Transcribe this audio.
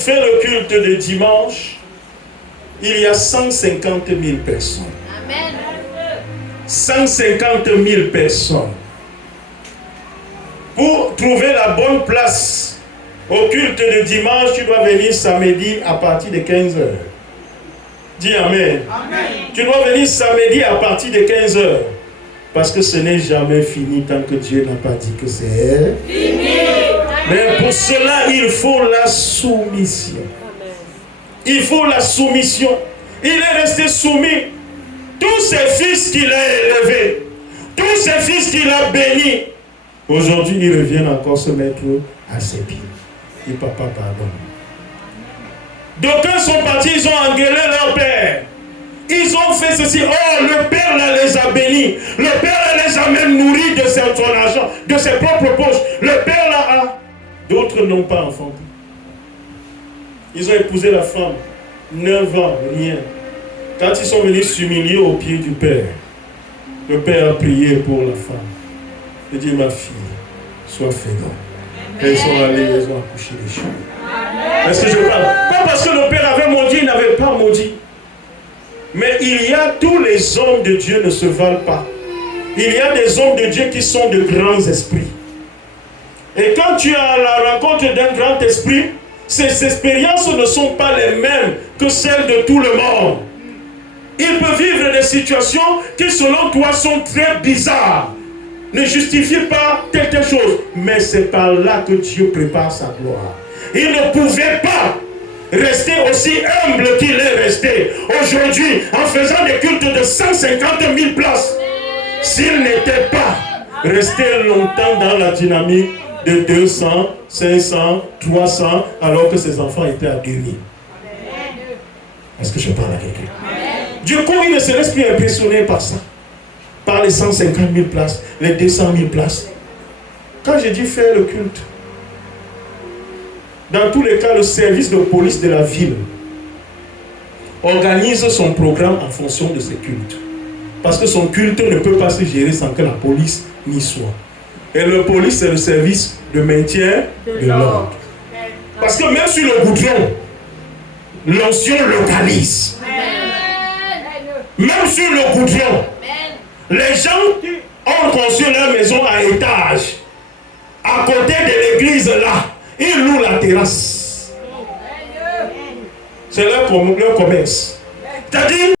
fait le culte de dimanche, il y a 150 000 personnes. Amen. 150 000 personnes. Pour trouver la bonne place au culte de dimanche, tu dois venir samedi à partir de 15h. Dis Amen. Amen. Tu dois venir samedi à partir de 15h. Parce que ce n'est jamais fini tant que Dieu n'a pas dit que c'est fini. Mais pour cela, il faut la soumission. Il faut la soumission. Il est resté soumis. Tous ses fils qu'il a élevés, tous ses fils qu'il a bénis, aujourd'hui, ils reviennent encore se mettre à ses pieds. Et papa, pardon. D'aucuns sont partis, ils ont engueulé leur père. Ils ont fait ceci. Oh, le père là, les a bénis. Le père là, les a même nourris de son argent, de ses propres poches. Le père là a. D'autres n'ont pas enfanté. Ils ont épousé la femme. 9 ans, rien. Quand ils sont venus s'humilier aux pieds du père, le père a prié pour la femme. Il dit, ma fille, sois fédon. Et ils sont allés, ils ont accouché les cheveux. Est-ce que je parle? Pas parce que le père avait maudit, il n'avait pas maudit. Mais il y a tous les hommes de Dieu ne se valent pas. Il y a des hommes de Dieu qui sont de grands esprits. Et quand tu es à la rencontre d'un grand esprit, ces expériences ne sont pas les mêmes que celles de tout le monde. Il peut vivre des situations qui selon toi sont très bizarres, ne justifient pas quelque chose, mais c'est par là que Dieu prépare sa gloire. Il ne pouvait pas rester aussi humble qu'il est resté aujourd'hui en faisant des cultes de 150 000 places s'il n'était pas resté longtemps dans la dynamique de 200, 500, 300 alors que ses enfants étaient aguerris. Est-ce que je parle à quelqu'un? Du coup, il ne se laisse plus impressionner par ça. Par les 150 000 places, les 200 000 places. Quand j'ai dit faire le culte, dans tous les cas, le service de police de la ville organise son programme en fonction de ses cultes. Parce que son culte ne peut pas se gérer sans que la police n'y soit. Et la police, c'est le service de maintien de l'ordre. Parce que même sur le goudron, l'onction localise. Même sur le goudron, les gens qui ont construit leur maison à étage, à côté de l'église là, ils louent la terrasse. C'est leur commerce. C'est-à-dire,